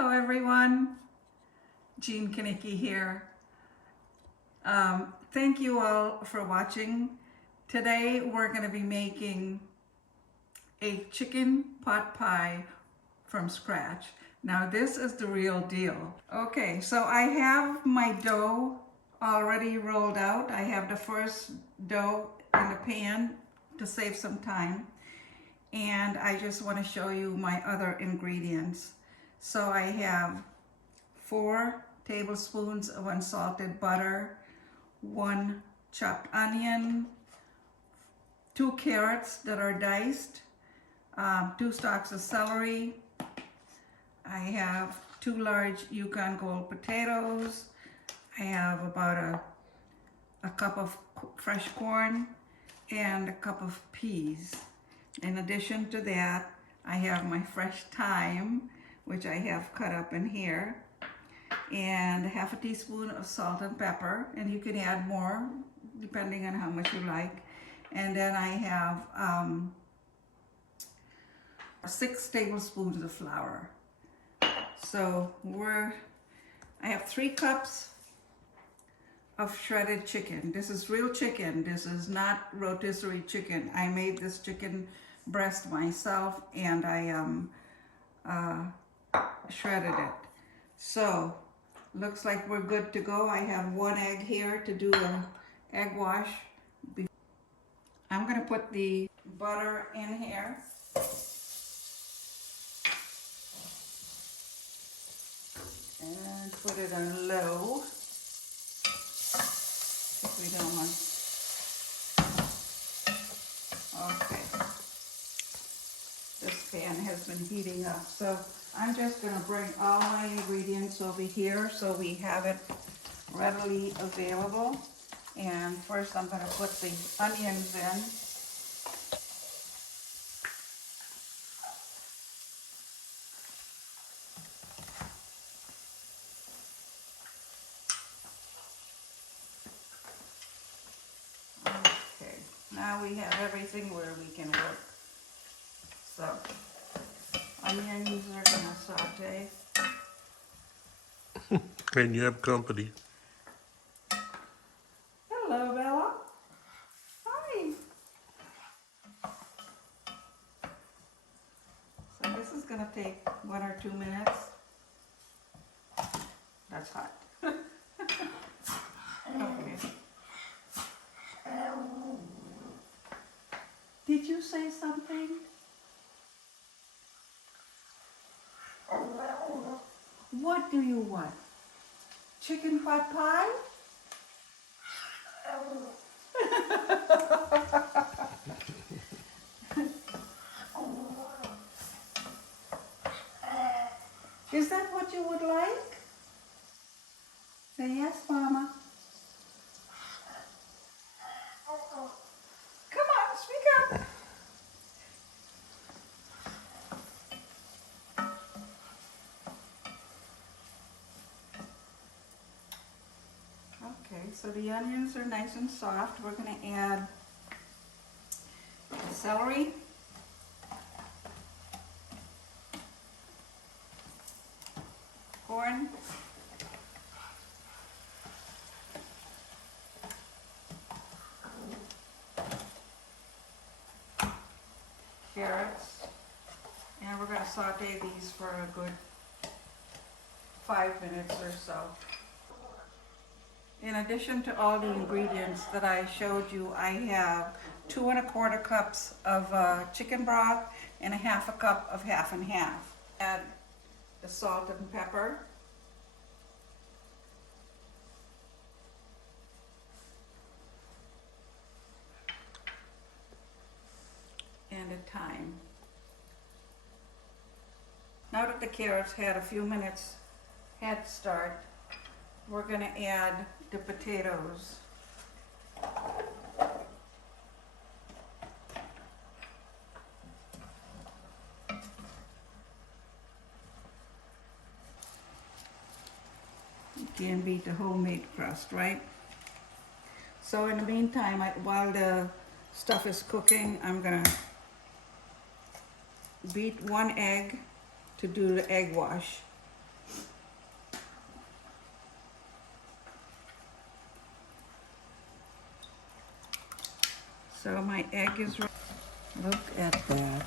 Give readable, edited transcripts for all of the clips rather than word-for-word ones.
Hello everyone, Jean Kinnicky here. Thank you all for watching. Today we're going to be making a chicken pot pie from scratch. Now this is the real deal. Okay, so I have my dough already rolled out. I have the first dough in the pan to save some time. And I just want to show you my other ingredients. So I have 4 tablespoons of unsalted butter, 1 chopped onion, 2 carrots that are diced, 2 stalks of celery. I have 2 large Yukon Gold potatoes. I have about a cup of fresh corn and a cup of peas. In addition to that, I have my fresh thyme, which I have cut up in here, and ½ a teaspoon of salt and pepper, and you can add more depending on how much you like. And then I have 6 tablespoons of flour. So I have 3 cups of shredded chicken. This is real chicken. This is not rotisserie chicken. I made this chicken breast myself, and I shredded it. So looks like we're good to go. I have 1 egg here to do an egg wash. I'm going to put the butter in here. And put it on low. If we don't want. Okay. This pan has been heating up. So I'm just going to bring all my ingredients over here so we have it readily available. And first I'm going to put the onions in. Okay, now we have everything where we can work. So, onions are going to saute. And you have company. Hello, Bella. Hi. So this is going to take 1 or 2 minutes. That's hot. Okay. Did you say something? What do you want? Chicken pot pie? Is that what you would like? Say yes, Mama. Come on, speak up. Okay, so the onions are nice and soft. We're going to add the celery, corn, carrots, and we're going to saute these for a good 5 minutes or so. In addition to all the ingredients that I showed you, I have 2 1/4 cups of chicken broth and ½ a cup of half and half. Add the salt and pepper. And a thyme. Now that the carrots had a few minutes head start, we're going to add the potatoes. You can't beat the homemade crust, right? So in the meantime, while the stuff is cooking, I'm going to beat 1 egg to do the egg wash. So my egg is ready. Look at that.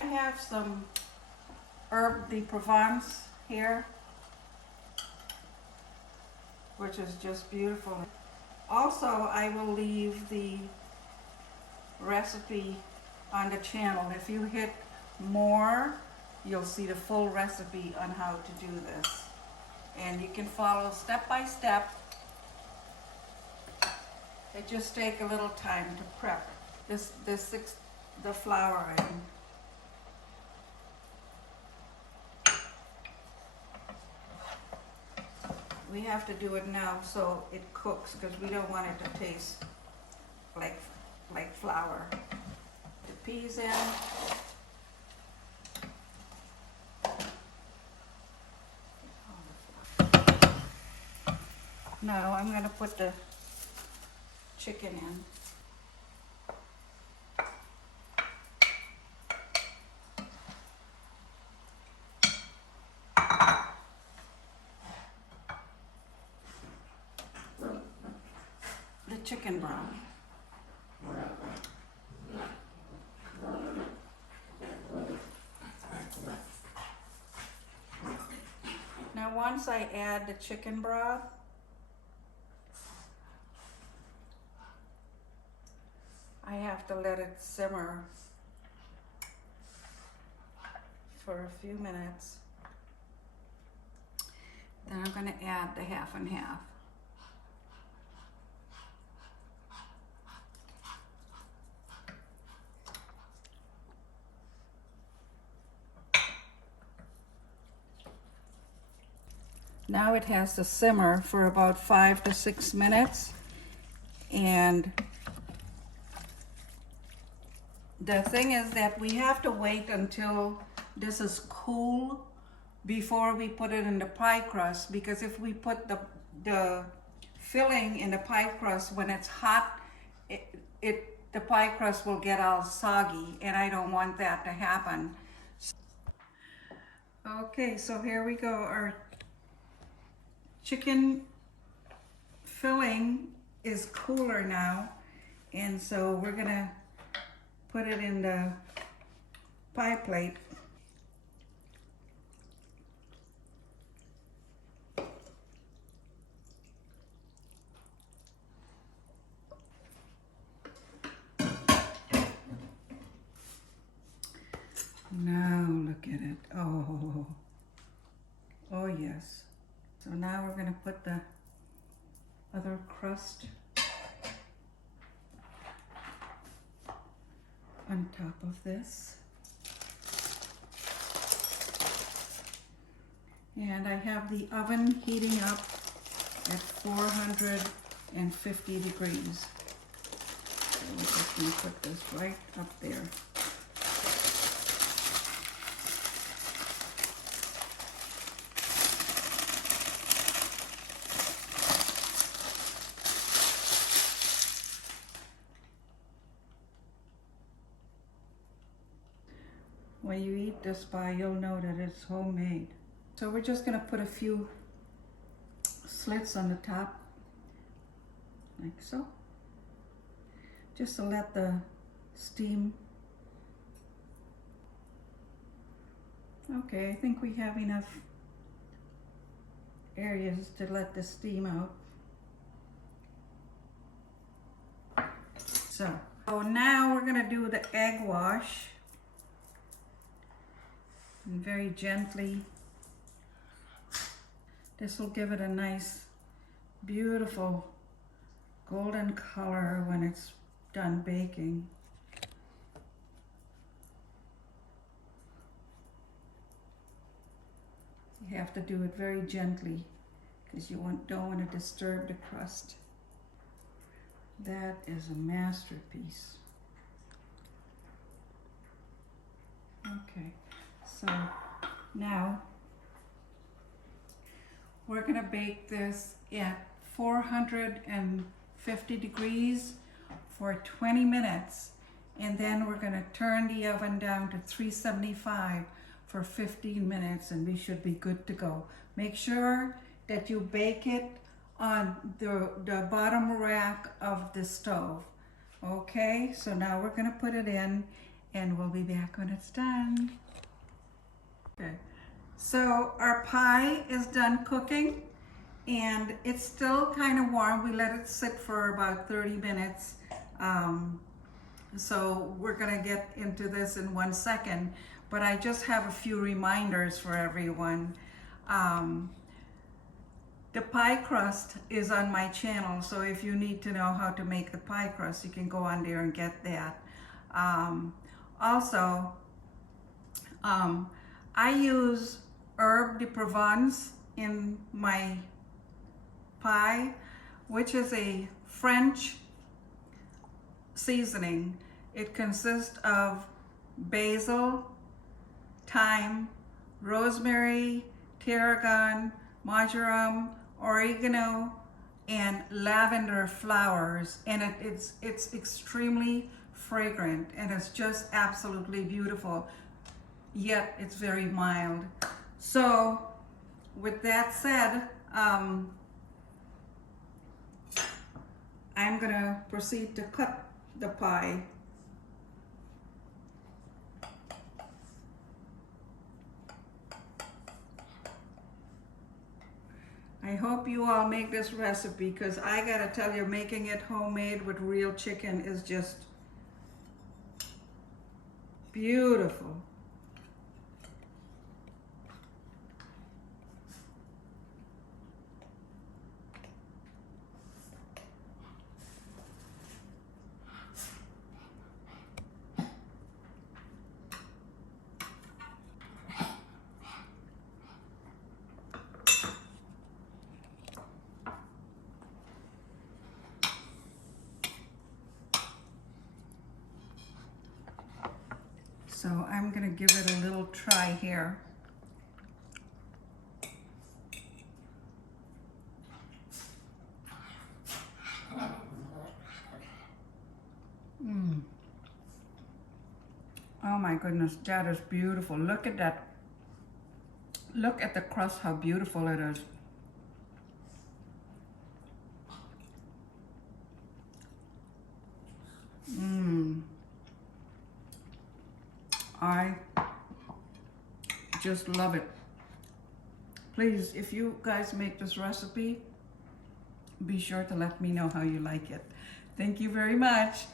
I have some herb de Provence here, which is just beautiful. Also, I will leave the recipe on the channel. If you hit more, you'll see the full recipe on how to do this. And you can follow step by step. It just takes a little time to prep the flour in. We have to do it now so it cooks because we don't want it to taste like flour. The peas in. Now I'm going to put the chicken in. The chicken broth. Now once I add the chicken broth, I have to let it simmer for a few minutes. Then I'm going to add the half and half. Now it has to simmer for about 5 to 6 minutes, and the thing is that we have to wait until this is cool before we put it in the pie crust, because if we put the filling in the pie crust when it's hot, the pie crust will get all soggy, and I don't want that to happen. Okay, so here we go. Our chicken filling is cooler now, and so we're gonna put it in the pie plate. Now look at it. Oh, oh yes. So now we're going to put the other crust on top of this. And I have the oven heating up at 450 degrees. So we're just going to put this right up there. When you eat this pie, you'll know that it's homemade. So we're just going to put a few slits on the top, like so, just to let the steam. Okay, I think we have enough areas to let the steam out. So now we're going to do the egg wash. And very gently. This will give it a nice, beautiful golden color when it's done baking. You have to do it very gently because you don't want to disturb the crust. That is a masterpiece. Okay. So now we're going to bake this at 450 degrees for 20 minutes, and then we're going to turn the oven down to 375 for 15 minutes, and we should be good to go. Make sure that you bake it on the bottom rack of the stove. Okay, so now we're gonna put it in and we'll be back when it's done. Okay, so our pie is done cooking and it's still kind of warm. We let it sit for about 30 minutes. So we're gonna get into this in 1 second, but I just have a few reminders for everyone. The pie crust is on my channel, so if you need to know how to make the pie crust, you can go on there and get that. Also, I use herb de Provence in my pie, which is a French seasoning. It consists of basil, thyme, rosemary, tarragon, marjoram, oregano, and lavender flowers, and it's extremely fragrant and it's just absolutely beautiful, yet it's very mild. So with that said, I'm gonna proceed to cut the pie. I hope you all make this recipe, because I gotta tell you, making it homemade with real chicken is just beautiful. So I'm gonna give it a little try here. Oh my goodness, that is beautiful. Look at that. Look at the crust, how beautiful it is. I just love it. Please, if you guys make this recipe, be sure to let me know how you like it. Thank you very much.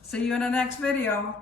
See you in the next video.